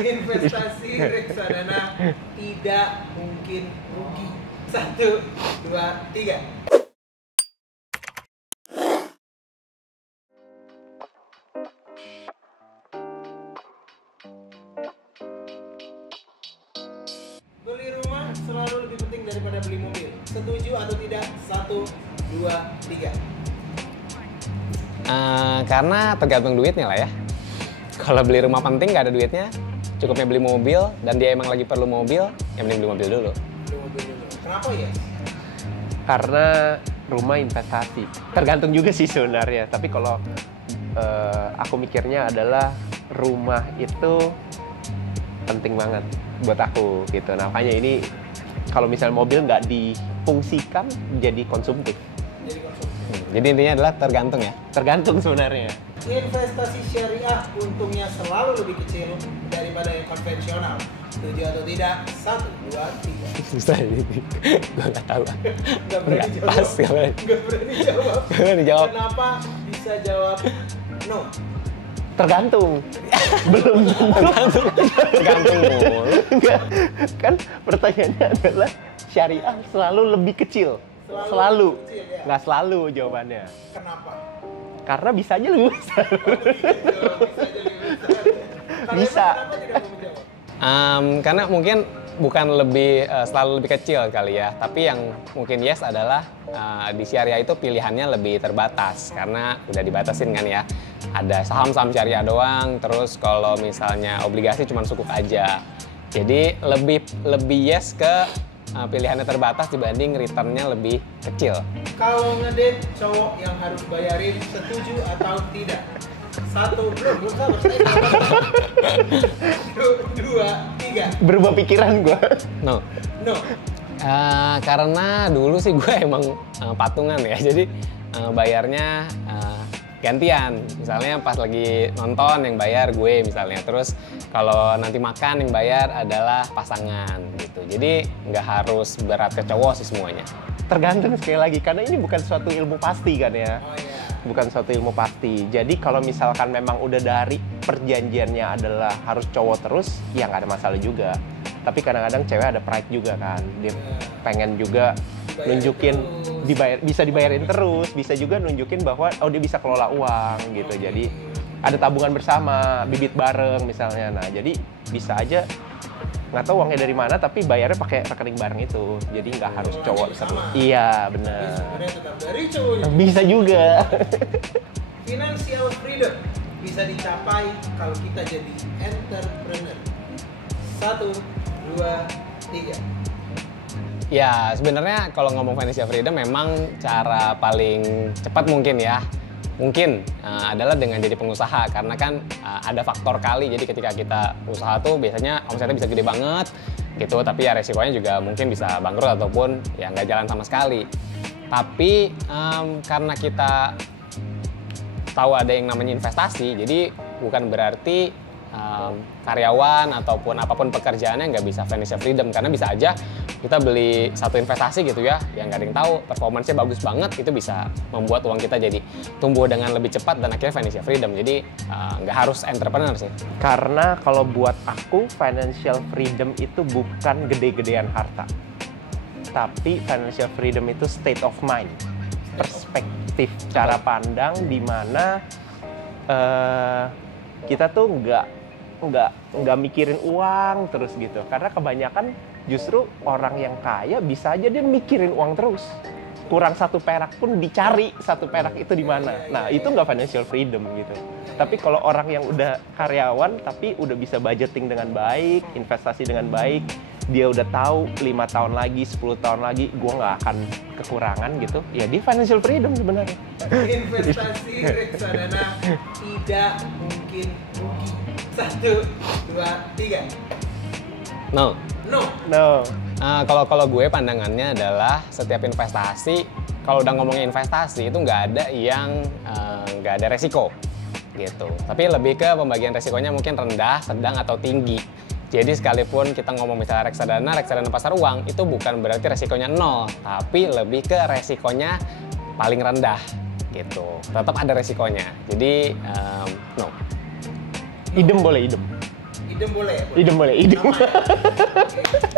Investasi reksadana tidak mungkin rugi. 1, 2, 3. Beli rumah selalu lebih penting daripada beli mobil. Setuju atau tidak? 1, 2, 3. Karena tergantung duitnya lah ya. Kalau beli rumah penting nggak ada duitnya, cukupnya beli mobil dan dia emang lagi perlu mobil, ya mending beli mobil dulu. Beli mobil dulu. Kenapa ya? Karena rumah investasi. Tergantung juga sih sebenarnya. Tapi kalau aku mikirnya adalah rumah itu penting banget buat aku gitu. Nah, makanya ini kalau misalnya mobil nggak difungsikan jadi konsumtif. Jadi intinya adalah tergantung ya. Tergantung sebenarnya. Investasi syariah untungnya selalu lebih kecil daripada yang konvensional. Setuju atau tidak? 1, 2, 3. Susah ini. Gue nggak tahu. Nggak berani jawab. Pas kalau Nggak berani jawab. Nggak berani jawab. Kenapa bisa jawab no? Tergantung. Belum tergantung mulu. Enggak. Kan pertanyaannya adalah syariah selalu lebih kecil. Selalu. Lebih kecil, ya? Nggak selalu jawabannya. Kenapa? Karena bisa aja lebih besar. Bisa. Kenapa tidak mau menjawab? Karena mungkin bukan lebih selalu lebih kecil kali ya, tapi yang mungkin yes adalah di syariah itu pilihannya lebih terbatas karena udah dibatasin kan ya. Ada saham-saham syariah doang, terus kalau misalnya obligasi cuma sukuk aja. Jadi lebih yes ke pilihannya terbatas dibanding returnnya lebih kecil. Kalau ngedate cowok yang harus bayarin, setuju atau tidak? 1, belum sabar. 2, 3. Berubah pikiran gue. No. No. Karena dulu sih gue emang patungan ya, jadi bayarnya gantian. Misalnya pas lagi nonton yang bayar gue misalnya, terus kalau nanti makan yang bayar adalah pasangan gitu. Jadi nggak harus berat ke cowok sih semuanya. Tergantung sekali lagi, karena ini bukan suatu ilmu pasti kan ya. Oh iya. Bukan suatu ilmu pasti. Jadi kalau misalkan memang udah dari perjanjiannya adalah harus cowok terus, ya nggak ada masalah juga. Tapi kadang-kadang cewek ada pride juga kan. Dia pengen juga nunjukin bisa dibayarin terus, bisa juga nunjukin bahwa dia bisa kelola uang gitu. Jadi ada tabungan bersama, bibit bareng misalnya. Nah, jadi bisa aja nggak tahu uangnya dari mana tapi bayarnya pakai rekening bareng itu. Jadi nggak harus cowok terus. Iya, benar. Sebenarnya tetap dari cowoknya. Bisa juga. Financial freedom bisa dicapai kalau kita jadi entrepreneur. 1, 2, 3. Ya sebenarnya kalau ngomong financial freedom memang cara paling cepat mungkin ya. Mungkin adalah dengan jadi pengusaha karena kan ada faktor kali. Jadi ketika kita usaha tuh biasanya omsetnya bisa gede banget gitu, tapi ya resikonya juga mungkin bisa bangkrut ataupun ya nggak jalan sama sekali. Tapi karena kita tahu ada yang namanya investasi, jadi bukan berarti karyawan ataupun apapun pekerjaannya nggak bisa financial freedom, karena bisa aja kita beli satu investasi gitu ya yang nggak ada yang tahu performanya bagus banget, itu bisa membuat uang kita jadi tumbuh dengan lebih cepat dan akhirnya financial freedom. Jadi nggak harus entrepreneur sih. Karena kalau buat aku financial freedom itu bukan gede-gedean harta, tapi financial freedom itu state of mind, perspektif, cara pandang di mana kita tuh nggak mikirin uang terus gitu. Karena kebanyakan justru orang yang kaya bisa aja dia mikirin uang terus. Kurang 1 perak pun dicari 1 perak itu di mana. Nah, itu nggak financial freedom gitu. Tapi kalau orang yang udah karyawan tapi udah bisa budgeting dengan baik, investasi dengan baik, dia udah tahu 5 tahun lagi, 10 tahun lagi gue nggak akan kekurangan gitu, ya dia financial freedom sebenarnya. Investasi reksadana tidak mungkin rugi. 1, 2, 3. No. No. Kalau gue pandangannya adalah setiap investasi, kalau udah ngomongin investasi itu nggak ada yang nggak ada resiko gitu. Tapi lebih ke pembagian resikonya mungkin rendah, sedang atau tinggi. Jadi sekalipun kita ngomong misalnya reksadana pasar uang, itu bukan berarti resikonya 0, tapi lebih ke resikonya paling rendah gitu. Tetap ada resikonya. Jadi no. Idem boleh idem. Idem boleh ya? Idem boleh, idem. Nama ya? Oke.